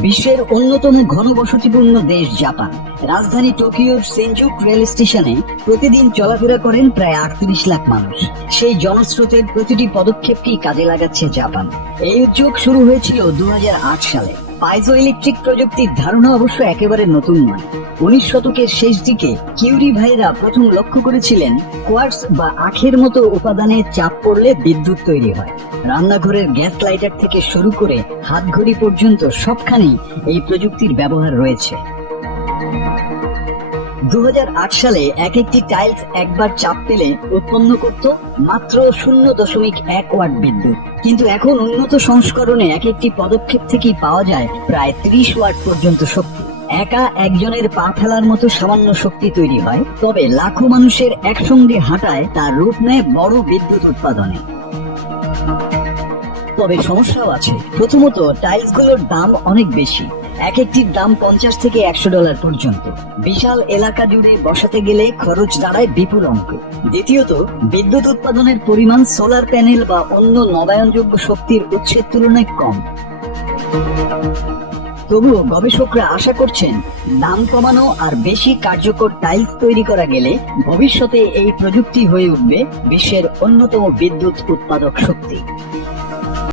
বিশ্বের অন্যতম ঘনবসতিপূর্ণ দেশ জাপান। রাজধানী টোকিওর সেনজুক রেল স্টেশনে প্রতিদিন চলাফেরা করেন প্রায় 38 লাখ মানুষ। সেই জনস্রোতের প্রতিটি পদক্ষেপকেই কাজে লাগাচ্ছে জাপান। এই উদ্যোগ শুরু হয়েছিল 2008 সালে। পাইজো ইলেকট্রিক প্রযুক্তির ধারণা অবশ্য একেবারে নতুন নয়। 19 শতকের শেষ দিকে কিউরি ভাইরা প্রথম লক্ষ্য করেছিলেন কোয়ার্টজ বা আখের মতো উপাদানে চাপ পড়লে বিদ্যুৎ তৈরি হয়। রান্নাঘরের গ্যাস লাইটার থেকে শুরু করে হাতঘড়ি পর্যন্ত সবখানেই এই প্রযুক্তির ব্যবহার রয়েছে। 2008 সালে এক একটি টাইলস একবার চাপ পেলে উৎপন্ন করত মাত্র 0.1 ওয়াট বিদ্যুৎ, কিন্তু এখন উন্নত সংস্করণে এক একটি পদক্ষেপ থেকেই পাওয়া যায় প্রায় 30 ওয়াট পর্যন্ত শক্তি। একা একজনের পা ফেলার মতো সামান্য শক্তি তৈরি হয়, তবে লাখো মানুষের একসঙ্গে হাঁটায় তার রূপ নেয় বড় বিদ্যুৎ উৎপাদনে। তবে সমস্যাও আছে। প্রথমত, টাইলসগুলোর দাম অনেক বেশি। এক একটির দাম $50 থেকে $100 পর্যন্ত। বিশাল এলাকা জুড়ে বসাতে গেলে খরচ দাঁড়ায় বিপুল অঙ্ক। দ্বিতীয়ত, বিদ্যুৎ উৎপাদনের পরিমাণ সোলার প্যানেল বা অন্য নবায়নযোগ্য শক্তির উৎসের তুলনায় কম। তবুও গবেষকরা আশা করছেন, দাম কমানো আর বেশি কার্যকর টাইলস তৈরি করা গেলে ভবিষ্যতে এই প্রযুক্তি হয়ে উঠবে বিশ্বের অন্যতম বিদ্যুৎ উৎপাদক শক্তি।